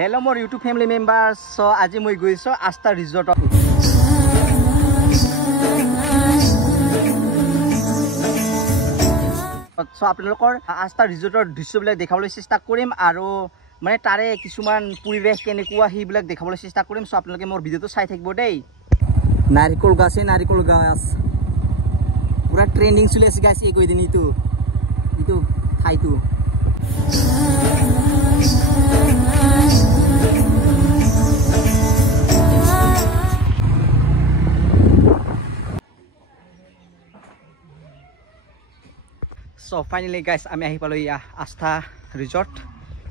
Hello, more YouTube family members. So, আজি মই গৈছো আস্থা ৰিজৰ্টত। So, আপোনালোকৰ আস্থা ৰিজৰ্টৰ দৃশ্যবিলাক দেখাবলৈ চেষ্টা কৰিম আৰু মানে তাৰে কিছুমান পৰিৱেশ কেনেকুৱা সেইবিলাক দেখাবলৈ চেষ্টা কৰিম। So, আপোনালোকে মোৰ ভিডিঅ'টো চাই থাকিব দেই। নাৰিকল গাছ পুৰা ট্ৰেন্ডিং চলি আছে গাইছ এই কইদিন ইটো ঠাইটো। So finally guys আমি আহি পালো ইয়া আস্থা ৰিজৰ্ট।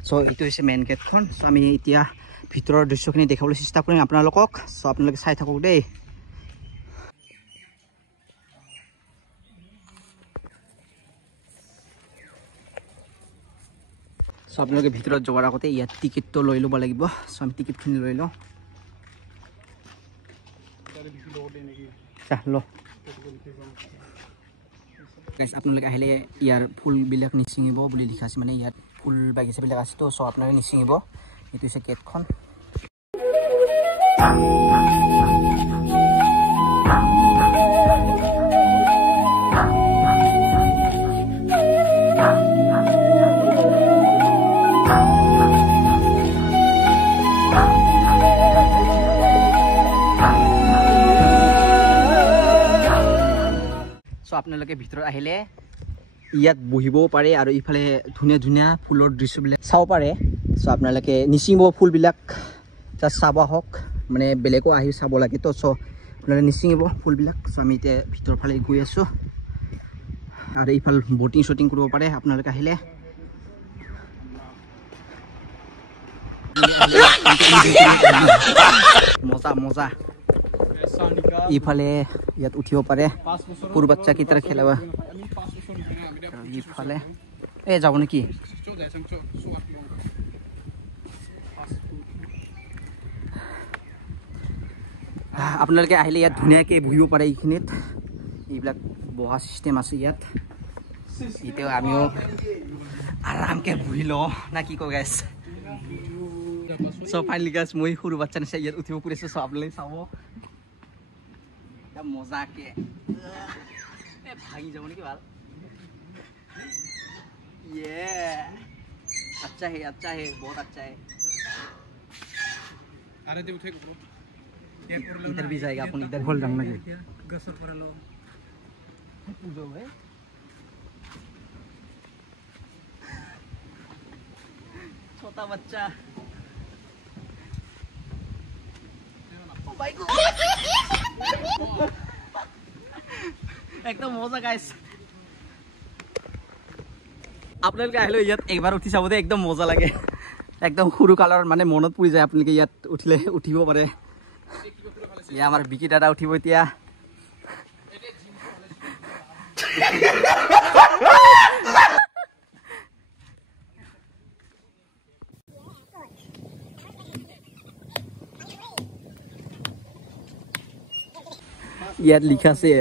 So এইটো হৈছে মেইন গেটখন। So আমি এতিয়া ভিতৰৰ দৃশ্যখিনি দেখাবলৈ চেষ্টা কৰিম আপোনালোকক। So আপোনালোকে চাই থাকক দেই। So আপোনালোকে ভিতৰত যোৱাৰ আগতে ইয়াত টিকেটটো লৈ ল'ব লাগিব। So আমি টিকেটখিনি লৈ লওঁ। চালো গাইস আপোনালোকে আহিলে ইয়াৰ ফুলবিলাক নিচিঙিব বুলি লিখা আছে, মানে ইয়াত ফুল বাগিচাবিলাক আছে তো। চ' আপোনালোকে নিচিঙিব। এইটো হৈছে গেটখন। So আপোনালোকে ভিতৰত আহিলে ইয়াত বহিবও পাৰে আৰু ইফালে ধুনীয়া ধুনীয়া ফুলৰ দৃশ্যবিলাক চাব পাৰে। চ' আপোনালোকে নিচিঙিব ফুলবিলাক জাষ্ট চাব হওক, মানে বেলেগো আহি চাব লাগে তো। চ' আপোনালোকে নিচিঙিব ফুলবিলাক। চ' আমি এতিয়া ভিতৰৰ ফালে গৈ আছোঁ আৰু ইফালে বটিং শ্বটিং কৰিব পাৰে আপোনালোকে আহিলে। মজা মজা। ইফালে ইয়াত উঠিব পাৰে সৰু বাচ্চা কেইটাৰ খেলাবা। ইফালে যাব নেকি? আপোনালোকে আহিলে ইয়াত ধুনীয়াকৈ বহিব পাৰে। এইখিনিত এইবিলাক বহা চিষ্টেম আছে ইয়াত। এতিয়া আমিও আৰামকৈ বহি লওঁ না কি কয় গাইছ। চ' ফাইনেলি গাইছ মই সৰু বাচ্চা নিচিনা ইয়াত উঠিব পাৰিছোঁ। চ' আপোনালোকে চাব মজাকে। ভাঙি যাব নেকি ভাল? अच्छा है बहुत अच्छा है। इधर भी जाएगा अपन इधर खोल जाऊंगा छोटा बच्चा। एकदम मजा गाइस। আপোনালোকে আহিলে ইয়াত একবাৰ উঠি চাব দে, একদম মজা লাগে। একদম সৰু কালৰ মানে মনত পৰি যায়। আপোনালোকে ইয়াত উঠিলে উঠিব পাৰে। ইয়া আমাৰ বিকি দাদা উঠিব এতিয়া। ইয়াত লিখা আছে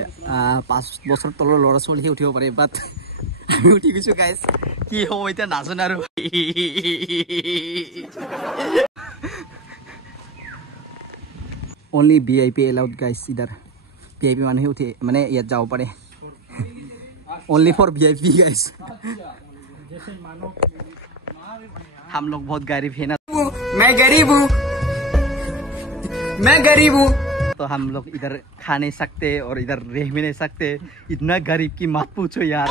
5 বছৰ তলৰ ল'ৰা ছোৱালীহে উঠিব পাৰে, বাট আমি উঠি গৈছো গাইছ। কি হ'ব এতিয়া নাজানো আৰু। অনলি VIP এলাউড গাইছ। ইধাৰ VIP মানুহে উঠে, মানে ইয়াত যাব পাৰে। Only for VIP guys. हम लोग बहुत गरीब है ना। मैं गरीब हूँ तो हम लोग इधर खा नहीं सकते और इधर रह भी नहीं सकते। इतना गरीब की मत पूछो यार।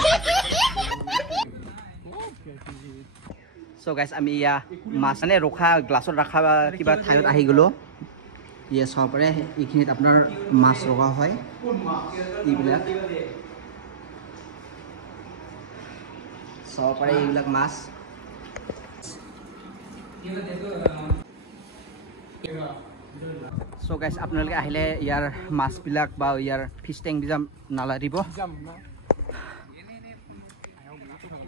So guys আমি ইয়া মাছ মানে ৰখা গ্লাছত ৰাখা কিবা ঠাইত আহি গলো। ইয়া চাব পাৰে এইখিনিত আপোনাৰ মাছ ৰখা হয়। এইবিলাক চাব পাৰে, এইবিলাক মাছ। So guys আপোনালোকে আহিলে ইয়াৰ মাছবিলাক বা ইয়াৰ ফিছ টেং বিলাক নালাৰিব।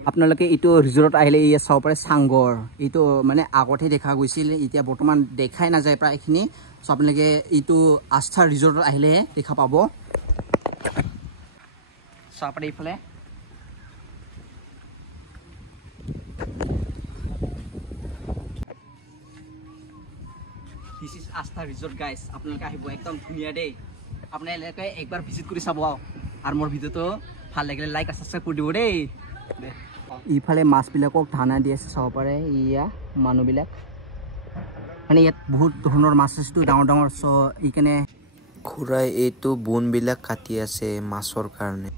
আপোনালোকে এইটো ৰিজৰ্টত আহিলে ইয়াত চাব পাৰে চাংঘৰ। এইটো মানে আগতে দেখা গৈছিল, এতিয়া বৰ্তমান দেখাই নাযায় প্ৰায়খিনি। চ' আপোনালোকে এইটো আস্থা ৰিজৰ্টত আহিলেহে দেখা পাব। চাব পাৰে এইফালে দিছ ইজ আস্থা ৰিজৰ্ট গাইজ আপোনালোকে আহিব একদম ধুনীয়া দেই আপোনালোকে একবাৰ ভিজিট কৰি চাব আৰু মোৰ ভিডিঅ'টো ভাল লাগিলে লাইক আৰু ছাবস্ক্ৰাইব কৰি দিব দেই ইফালে মাছবিলাকক ধানা দি আছে চাব পাৰে ইয়া মানুহবিলাক মানে ইয়াত বহুত ধৰণৰ মাছ আছেতো ডাঙৰ ডাঙৰ চ' এইকাৰণে খুৰাই এইটো বোনবিলাক কাটি আছে মাছৰ কাৰণে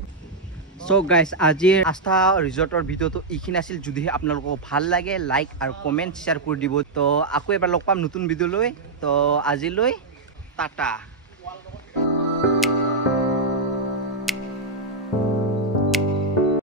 সো গাইস আজিৰ আস্থা ৰিজৰ্টৰ ভিডিঅ'টো এইখিনি আছিল যদিহে আপোনালোকক ভাল লাগে লাইক আৰু কমেন্ট শ্বেয়াৰ কৰি দিব তো আকৌ এবাৰ লগ পাম নতুন ভিডিঅ' লৈ তো আজিলৈ টাটা